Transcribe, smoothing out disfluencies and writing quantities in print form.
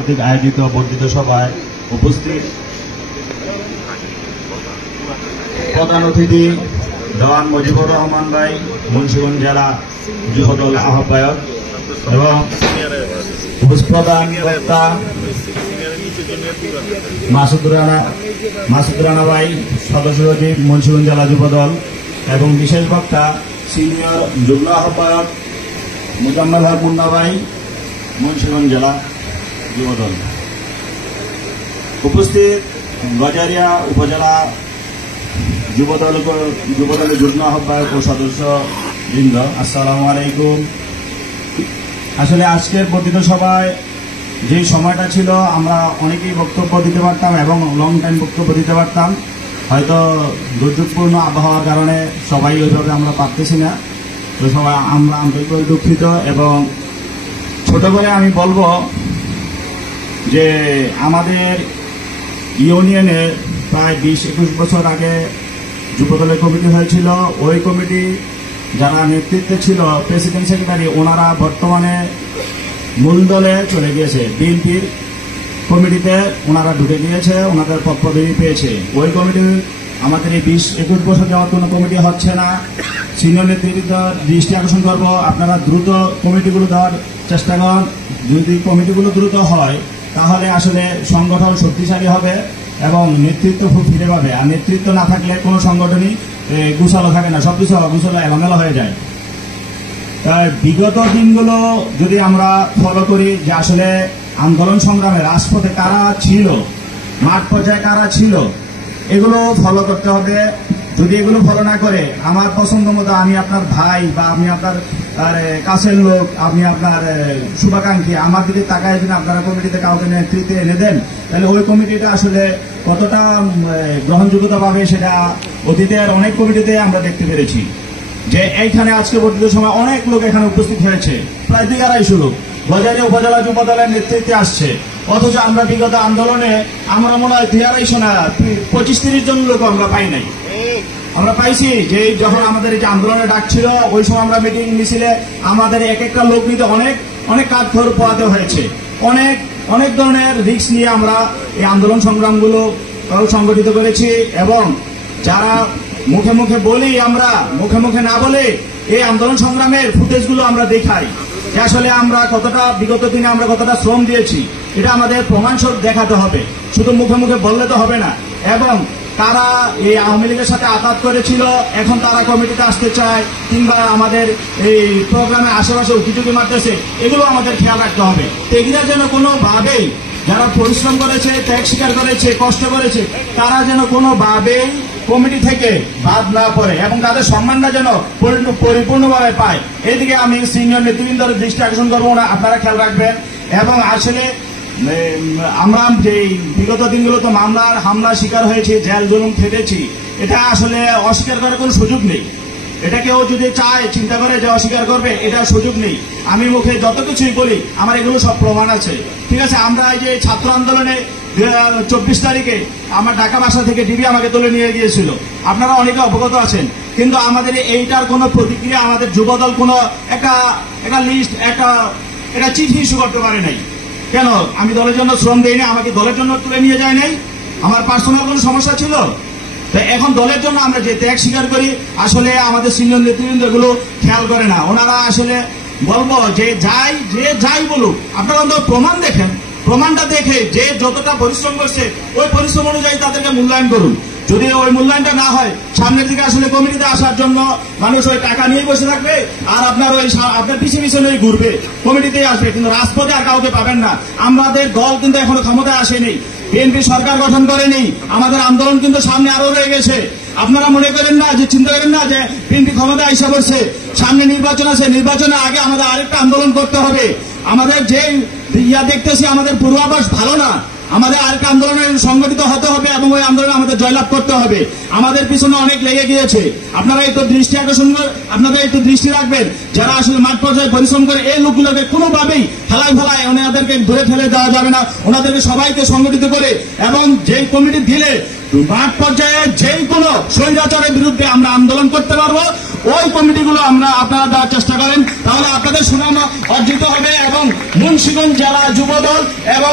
কর্তৃক আয়োজিত বর্ধিত সভায় উপস্থিত প্রধান অতিথি দেওয়ান মুজিবুর রহমান ভাই, মুন্সিগঞ্জ জেলা যুবদল আহ্বায়ক, এবং প্রধান বক্তা মাসুদ রানা ভাই, সদস্য সচিব, মুন্সিগঞ্জ জেলা যুবদল, এবং বিশেষ বক্তা সিনিয়র যুগ্ম আহ্বায়ক মুজাম্মেল হক মুন্না ভাই, মুন্সিগঞ্জ জেলা যুবদল। উপস্থিত গজারিয়া উপজেলা যুবদলের যুগ্ম আহ্বায়ক ও সদস্য বৃন্দ, আসসালামু আলাইকুম। আসলে আজকের বর্ধিত সভায় যে সময়টা ছিল আমরা অনেকেই বক্তব্য দিতে পারতাম এবং লং টাইম বক্তব্য দিতে পারতাম, হয়তো দুর্যোগপূর্ণ আবহাওয়ার কারণে সবাই ওইভাবে আমরা পারতেছি না। তো সবাই আমরা আন্তরিকভাবে দুঃখিত। এবং ছোট করে আমি বলবো যে আমাদের ইউনিয়নে প্রায় 20-21 বছর আগে যুবদলের কমিটি হয়েছিল। ওই কমিটি যারা নেতৃত্বে ছিল, প্রেসিডেন্ট সেক্রেটারি, ওনারা বর্তমানে মূল দলে চলে গিয়েছে, বিএনপির কমিটিতে ওনারা ঢুকে গিয়েছে, ওনাদের পদপদবি পেয়েছে। ওই কমিটির আমাদের এই 20-21 বছর যাওয়ার কোনো কমিটি হচ্ছে না। সিনিয়র নেতৃত্ব দৃষ্টি আকর্ষণ করবো, আপনারা দ্রুত কমিটিগুলো দেওয়ার চেষ্টা করুন। যদি কমিটিগুলো দ্রুত হয় তাহলে আসলে সংগঠন শক্তিশালী হবে এবং নেতৃত্ব খুব ফিরে পাবে। আর নেতৃত্ব না থাকলে কোনো সংগঠনই গুছালো থাকে না, সবকিছু অগুছালো এলোমেলো হয়ে যায়। তাই বিগত দিনগুলো যদি আমরা ফলো করি যে আসলে আন্দোলন সংগ্রামে রাজপথে কারা ছিল, মাঠ পর্যায়ে কারা ছিল, এগুলো ফলো করতে হবে। যদি এগুলো ফলো না করে আমার পছন্দ মতো আমি আপনার ভাই বা আমি আপনার কাছের লোক, আপনি আপনার শুভাকাঙ্ক্ষী, আমার দিকে তাকায় যদি আপনারা কমিটিতে কাউকে নেতৃত্বে এনে দেন, তাহলে ওই কমিটিটা আসলে কতটা গ্রহণযোগ্যতা পাবে সেটা অতীতের অনেক কমিটিতে আমরা দেখতে পেরেছি। যে এইখানে আজকে বর্ধিত সময় অনেক লোক এখানে উপস্থিত হয়েছে, প্রায় 250 লোক গজারিয়া উপজেলা যুবদলের নেতৃত্বে আসছে। অথচ আমরা বিগত আন্দোলনে আমরা মনে হয় 250 না 25-30 জন লোক আমরা পাই নাই। আমরা পাইছি যে যখন আমাদের এই যে আন্দোলনে ডাক ছিল, ওই সময় আমরা মিটিং মিছিলে আমাদের এক একটা লোক নিতে অনেক অনেক কাজ পোহাতে হয়েছে। অনেক ধরনের রিস্ক নিয়ে আমরা এই আন্দোলন সংগ্রামগুলো সংগঠিত করেছি। এবং যারা মুখে মুখে বলি, আমরা মুখে মুখে না বলে এই আন্দোলন সংগ্রামের ফুটেজগুলো আমরা দেখাই যে আসলে আমরা কতটা বিগত দিনে আমরা কতটা শ্রম দিয়েছি, এটা আমাদের প্রমাণস্বরূপ দেখাতে হবে, শুধু মুখে মুখে বললে তো হবে না। এবং তারা এই আওয়ামী লীগের সাথে আঘাত করেছিল, এখন তারা কমিটিতে আসতে চায় কিংবা আমাদের এই প্রোগ্রামে আশেপাশে উকিটুকি মারতেছে, এগুলো আমাদের খেয়াল রাখতে হবে। এগুলা যেন কোনোভাবেই যারা পরিশ্রম করেছে, ত্যাগ স্বীকার করেছে, কষ্ট করেছে, তারা যেন কোনোভাবেই কমিটি থেকে বাদ না পড়ে এবং তাদের সম্মানটা যেন পরিপূর্ণভাবে পায়। এইদিকে আমি সিনিয়র নেতৃবৃন্দের দৃষ্টি আকর্ষণ করবো না, আপনারা খেয়াল রাখবেন। এবং আসলে আমরা যে বিগত দিনগুলো তো মামলার হামলা শিকার হয়েছি, জেল জুলুম খেটেছি, এটা আসলে অস্বীকার করার কোনো সুযোগ নেই। এটা কেউ যদি চায় চিন্তা করে যে অস্বীকার করবে, এটা সুযোগ নেই। আমি মুখে যত কিছুই বলি আমার এগুলো সব প্রমাণ আছে, ঠিক আছে। আমরা এই যে ছাত্র আন্দোলনে 24 তারিখে আমার ঢাকা বাসা থেকে ডিবি আমাকে তুলে নিয়ে গিয়েছিল, আপনারা অনেকে অবগত আছেন। কিন্তু আমাদের এইটার কোনো প্রতিক্রিয়া আমাদের যুবদল কোনো একটা লিস্ট একটা চিঠি ইস্যু করতে পারে নাই। কেন? আমি দলের জন্য শ্রম দেইনি, আমাকে দলের জন্য তুলে নিয়ে যায় নাই, আমার পার্সোনাল কোনো সমস্যা ছিল? তো এখন দলের জন্য আমরা যে ত্যাগ স্বীকার করি, আসলে আমাদের সিনিয়র নেতৃবৃন্দ এগুলো খেয়াল করে না। ওনারা আসলে বলবো যে যাই বলুক, আপনারা অন্তত প্রমাণ দেখেন, প্রমাণটা দেখে যে যতটা পরিশ্রম করছে ওই পরিশ্রম অনুযায়ী তাদেরকে মূল্যায়ন করুন। যদি ওই মূল্যায়নটা না হয়, সামনের দিকে আসলে কমিটিতে আসার জন্য মানুষ ওই টাকা নিয়ে বসে থাকবে আর আপনার পিছিয়ে পিছনে ঘুরবে, কমিটিতেই আসবে, কিন্তু রাজপথে আর কাউকে পাবেন না। আমাদের দল কিন্তু এখনো ক্ষমতায় আসেনি, বিএনপি সরকার গঠন করেনি, আমাদের আন্দোলন কিন্তু সামনে আরো রয়ে গেছে। আপনারা মনে করেন না যে, চিন্তা করেন না যে বিএনপি ক্ষমতা আইসা পড়ছে, সামনে নির্বাচন আছে, নির্বাচনের আগে আমাদের আরেকটা আন্দোলন করতে হবে। আমাদের যে দেখতেছি আমাদের পূর্বাভাস ভালো না, আমাদের আরেকটা আন্দোলনে সংগঠিত হতে হবে এবং ওই আন্দোলনে আমাদের জয়লাভ করতে হবে। আমাদের পিছনে অনেক লেগে গিয়েছে, আপনারা একটু দৃষ্টি আকর্ষণ আপনাদের একটু দৃষ্টি রাখবেন। যারা আসলে মাঠ পর্যায়ে পরিশ্রম করে এই লোকগুলোকে কোনোভাবেই ফেলায় ওনাদেরকে দূরে ফেলে দেওয়া যাবে না। ওনাদেরকে সবাইকে সংগঠিত করে এবং যে কমিটি দিলে মাঠ পর্যায়ে যে কোনো স্বৈরাচারের বিরুদ্ধে আমরা আন্দোলন করতে পারবো, ওই কমিটিগুলো আপনারা দেওয়ার চেষ্টা করেন, তাহলে আপনাদের সুনাম অর্জিত হবে এবং মুন্সিগঞ্জ জেলা যুবদল এবং